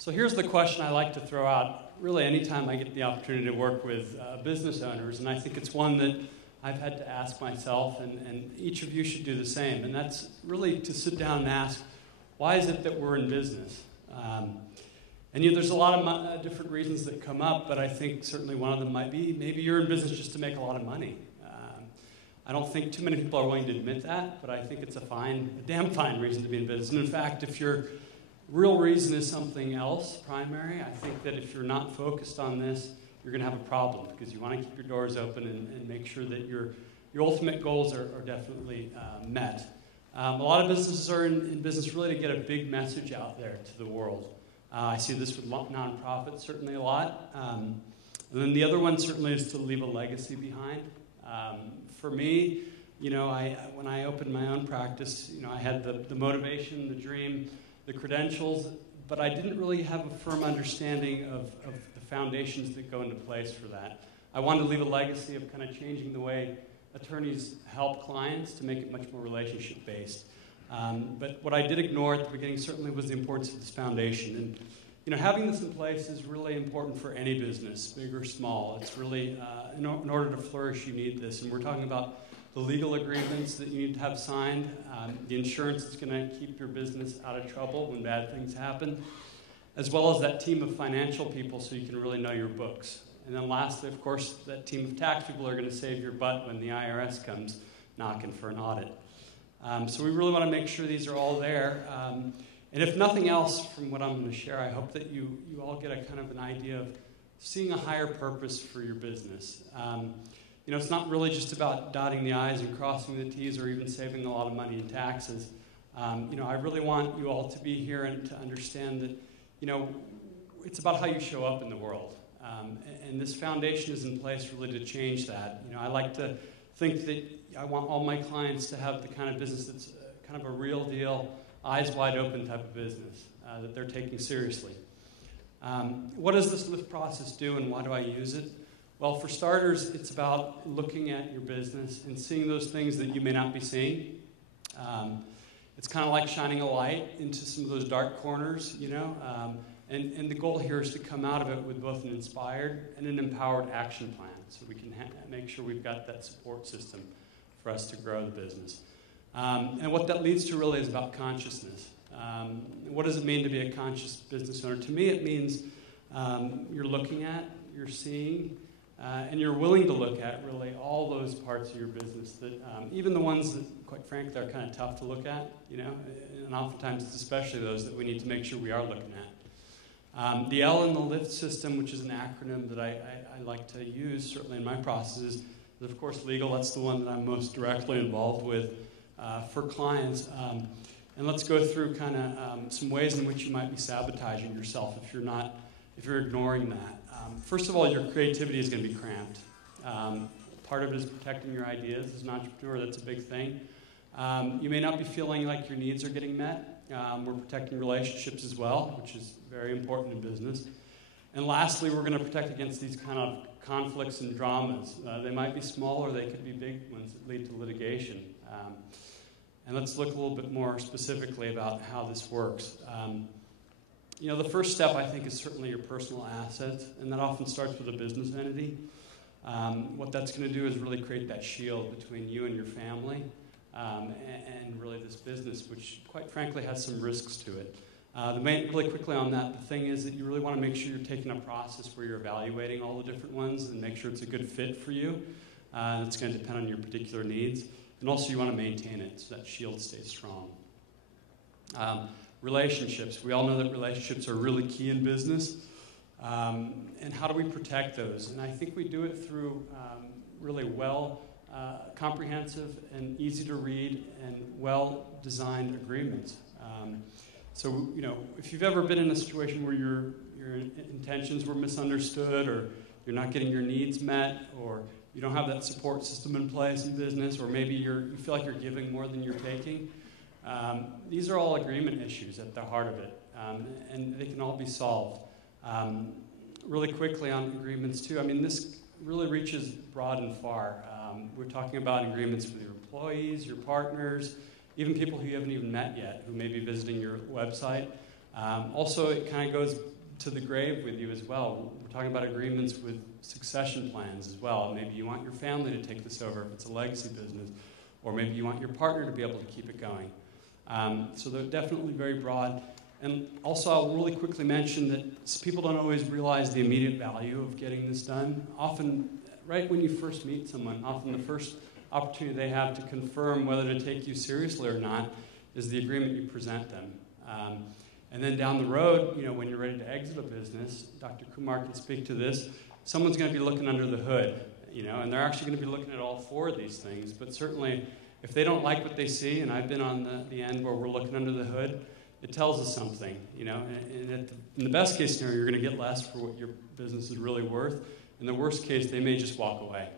So here's the question I like to throw out really anytime I get the opportunity to work with business owners, and I think it's one that I've had to ask myself, and each of you should do the same, and that's really to sit down and ask, why is it that we're in business? There's a lot of different reasons that come up, but I think certainly one of them might be maybe you're in business just to make a lot of money. I don't think too many people are willing to admit that, but I think it's a damn fine reason to be in business. And in fact, if your real reason is something else, primary, I think that if you're not focused on this, you're going to have a problem because you want to keep your doors open and make sure that your ultimate goals are definitely met. A lot of businesses are in business really to get a big message out there to the world. I see this with nonprofits certainly a lot. And then the other one certainly is to leave a legacy behind. For me, when I opened my own practice, I had the motivation, the dream, the credentials, but I didn't really have a firm understanding of the foundations that go into place for that. I wanted to leave a legacy of kind of changing the way attorneys help clients to make it much more relationship-based. But what I did ignore at the beginning certainly was the importance of this foundation. And having this in place is really important for any business, big or small. It's really, in order to flourish, you need this. And we're talking about the legal agreements that you need to have signed, the insurance that's going to keep your business out of trouble when bad things happen, as well as that team of financial people so you can really know your books. And then lastly, of course, that team of tax people are going to save your butt when the IRS comes knocking for an audit. So we really want to make sure these are all there. And if nothing else from what I'm going to share, I hope that you all get a kind of an idea of seeing a higher purpose for your business. It's not really just about dotting the I's and crossing the T's or even saving a lot of money in taxes. I really want you all to be here and to understand that, it's about how you show up in the world. And this foundation is in place really to change that. I like to think that I want all my clients to have the kind of business that's kind of a real deal, eyes wide open type of business that they're taking seriously. What does this lift process do and why do I use it? Well, for starters, it's about looking at your business and seeing those things that you may not be seeing. It's kind of like shining a light into some of those dark corners, and the goal here is to come out of it with both an inspired and an empowered action plan so we can make sure we've got that support system for us to grow the business. And what that leads to really is about consciousness. What does it mean to be a conscious business owner? To me, it means you're looking at, you're seeing, and you're willing to look at really all those parts of your business that even the ones that, quite frankly, are kind of tough to look at, and oftentimes it's especially those that we need to make sure we are looking at. The L in the LIFT system, which is an acronym that I like to use, certainly in my processes, is, of course, legal. That's the one that I'm most directly involved with for clients. And let's go through kind of some ways in which you might be sabotaging yourself if you're ignoring that. First of all, your creativity is going to be cramped. Part of it is protecting your ideas. As an entrepreneur, that's a big thing. You may not be feeling like your needs are getting met. We're protecting relationships as well, which is very important in business. And lastly, we're going to protect against these kind of conflicts and dramas. They might be small or they could be big ones that lead to litigation. And let's look a little bit more specifically about how this works. The first step, I think, is certainly your personal assets, and that often starts with a business entity. What that's going to do is really create that shield between you and your family and really this business, which, quite frankly, has some risks to it. Really quickly on that, the thing is that you really want to make sure you're taking a process where you're evaluating all the different ones and make sure it's a good fit for you. It's going to depend on your particular needs. And also you want to maintain it so that shield stays strong. Relationships. We all know that relationships are really key in business. And how do we protect those? And I think we do it through really comprehensive and easy to read and well-designed agreements. So, if you've ever been in a situation where your intentions were misunderstood or you're not getting your needs met or you don't have that support system in place in business, or maybe you feel like you're giving more than you're taking. These are all agreement issues at the heart of it, and they can all be solved. Really quickly on agreements, too, this really reaches broad and far. We're talking about agreements with your employees, your partners, even people who you haven't even met yet, who may be visiting your website. Also, it kind of goes to the grave with you as well. We're talking about agreements with succession plans as well. Maybe you want your family to take this over if it's a legacy business, or maybe you want your partner to be able to keep it going. So they're definitely very broad. And also, I'll really quickly mention that people don't always realize the immediate value of getting this done. Often, right when you first meet someone, often the first opportunity they have to confirm whether to take you seriously or not is the agreement you present them. And then down the road, when you're ready to exit a business, Dr. Kumar can speak to this, someone's going to be looking under the hood, and they're actually going to be looking at all four of these things. But certainly, if they don't like what they see, and I've been on the end where we're looking under the hood, it tells us something, And in the best case scenario, you're going to get less for what your business is really worth. In the worst case, they may just walk away.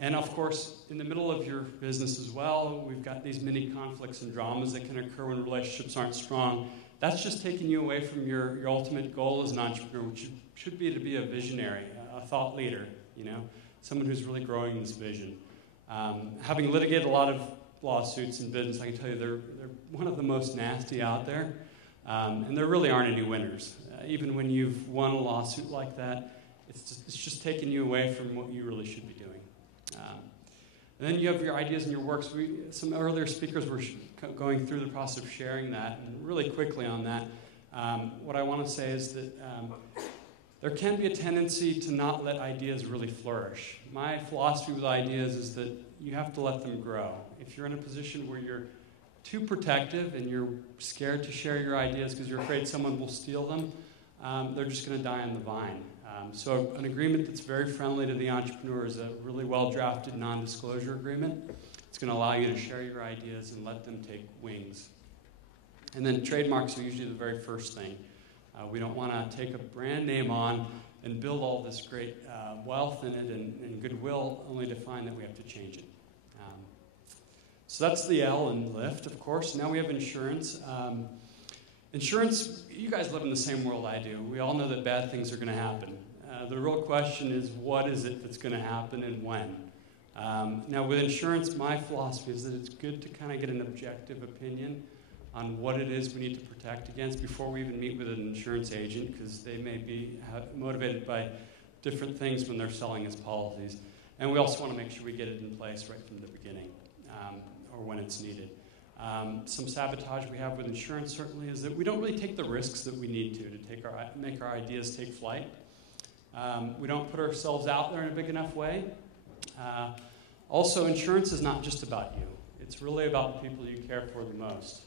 And of course, in the middle of your business as well, we've got these mini conflicts and dramas that can occur when relationships aren't strong. That's just taking you away from your ultimate goal as an entrepreneur, which should be to be a visionary, a thought leader, someone who's really growing this vision. Having litigated a lot of lawsuits in business, I can tell you they're one of the most nasty out there, and there really aren't any winners. Even when you've won a lawsuit like that, it's just taking you away from what you really should be doing. And then you have your ideas and your works. Some earlier speakers were going through the process of sharing that, and really quickly on that, what I want to say is that there can be a tendency to not let ideas really flourish. My philosophy with ideas is that you have to let them grow. If you're in a position where you're too protective and you're scared to share your ideas because you're afraid someone will steal them, they're just going to die on the vine. So an agreement that's very friendly to the entrepreneur is a really well-drafted non-disclosure agreement. It's going to allow you to share your ideas and let them take wings. And then trademarks are usually the very first thing. We don't want to take a brand name on and build all this great wealth in it and goodwill only to find that we have to change it. So that's the L in lift, of course. Now we have insurance. Insurance, you guys live in the same world I do. We all know that bad things are going to happen. The real question is, what is it that's going to happen and when? Now, with insurance, my philosophy is that it's good to kind of get an objective opinion on what it is we need to protect against before we even meet with an insurance agent, because they may be motivated by different things when they're selling us policies. And we also want to make sure we get it in place right from the beginning or when it's needed. Some sabotage we have with insurance certainly is that we don't really take the risks that we need to make our ideas take flight. We don't put ourselves out there in a big enough way. Also, insurance is not just about you. It's really about the people you care for the most.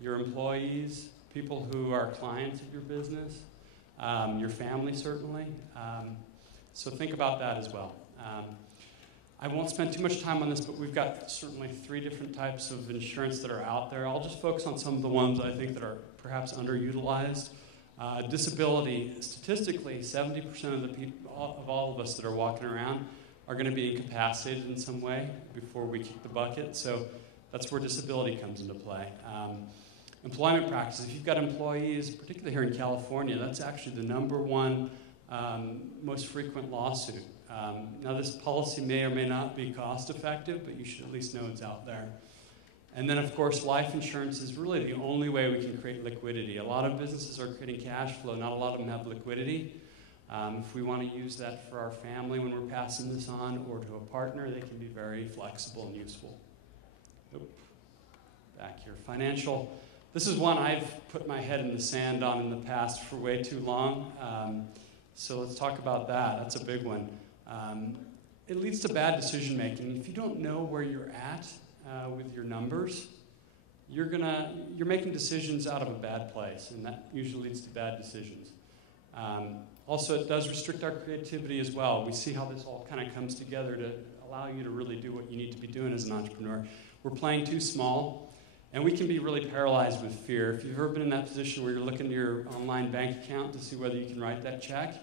Your employees, people who are clients of your business, your family certainly. So think about that as well. I won't spend too much time on this, but we've got certainly 3 different types of insurance that are out there. I'll just focus on some of the ones I think that are perhaps underutilized. Disability, statistically, 70% of the people, of all of us that are walking around are going to be incapacitated in some way before we kick the bucket. So that's where disability comes into play. Employment practices. If you've got employees, particularly here in California, that's actually the #1 most frequent lawsuit. Now, this policy may or may not be cost effective, but you should at least know it's out there. And then, of course, life insurance is really the only way we can create liquidity. A lot of businesses are creating cash flow. Not a lot of them have liquidity. If we want to use that for our family when we're passing this on or to a partner, they can be very flexible and useful. Back here. Financial. This is one I've put my head in the sand on in the past for way too long. So let's talk about that. That's a big one. It leads to bad decision making. If you don't know where you're at with your numbers, you're making decisions out of a bad place, and that usually leads to bad decisions. Also, it does restrict our creativity as well. We see how this all kind of comes together to allow you to really do what you need to be doing as an entrepreneur. We're playing too small, and we can be really paralyzed with fear. If you've ever been in that position where you're looking at your online bank account to see whether you can write that check,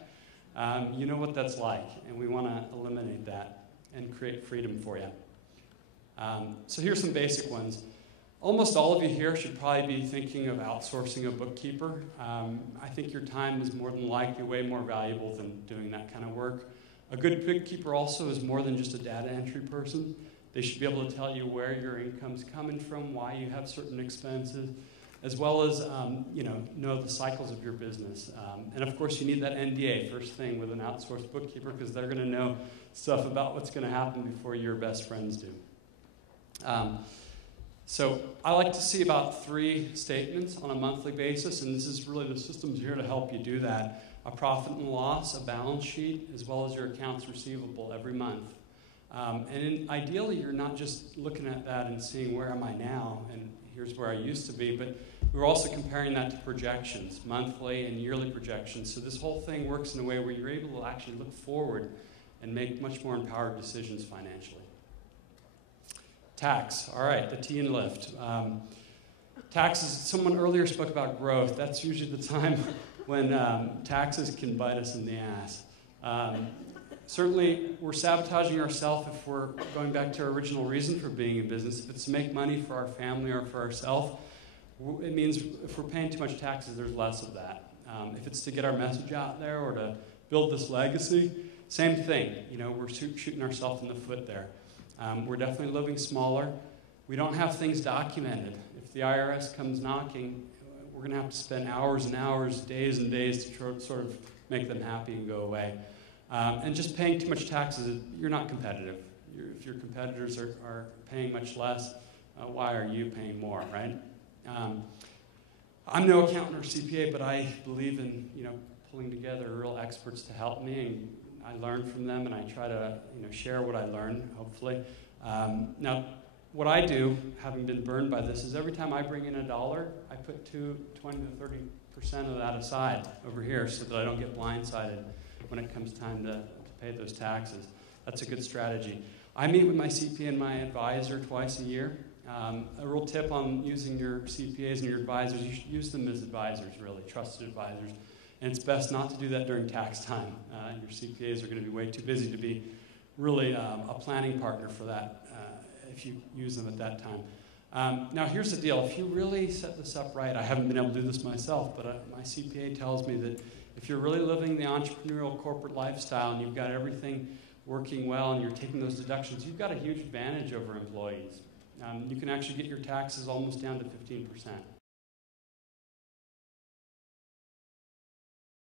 you know what that's like, and we want to eliminate that and create freedom for you. So here's some basic ones. Almost all of you here should probably be thinking of outsourcing a bookkeeper. I think your time is more than likely way more valuable than doing that kind of work. A good bookkeeper also is more than just a data entry person. They should be able to tell you where your income's coming from, why you have certain expenses, as well as know the cycles of your business. And of course, you need that NDA first thing with an outsourced bookkeeper, because they're going to know stuff about what's going to happen before your best friends do. So I like to see about 3 statements on a monthly basis, and this is really the system's here to help you do that. A profit and loss, a balance sheet, as well as your accounts receivable every month. Ideally, you're not just looking at that and seeing where am I now, and here's where I used to be, but we're also comparing that to projections, monthly and yearly projections. So this whole thing works in a way where you're able to actually look forward and make much more empowered decisions financially. Tax, all right, the T in lift. Taxes, someone earlier spoke about growth. That's usually the time when taxes can bite us in the ass. Certainly, we're sabotaging ourselves if we're going back to our original reason for being in business. If it's to make money for our family or for ourselves, it means if we're paying too much taxes, there's less of that. If it's to get our message out there or to build this legacy, same thing. We're shooting ourselves in the foot there. We're definitely living smaller. We don't have things documented. If the IRS comes knocking, we're going to have to spend hours and hours, days and days to sort of make them happy and go away. And just paying too much taxes, you're not competitive. If your competitors are paying much less, why are you paying more, right? I'm no accountant or CPA, but I believe in pulling together real experts to help me, and I learn from them, and I try to share what I learn, hopefully. Now, what I do, having been burned by this, is every time I bring in $1, I put 20 to 30% of that aside over here so that I don't get blindsided when it comes time to pay those taxes. That's a good strategy. I meet with my CPA and my advisor twice a year. A real tip on using your CPAs and your advisors, you should use them as advisors, really, trusted advisors. And it's best not to do that during tax time. Your CPAs are going to be way too busy to be really a planning partner for that if you use them at that time. Now, here's the deal. If you really set this up right, I haven't been able to do this myself, but my CPA tells me that if you're really living the entrepreneurial corporate lifestyle and you've got everything working well and you're taking those deductions, you've got a huge advantage over employees. You can actually get your taxes almost down to 15%.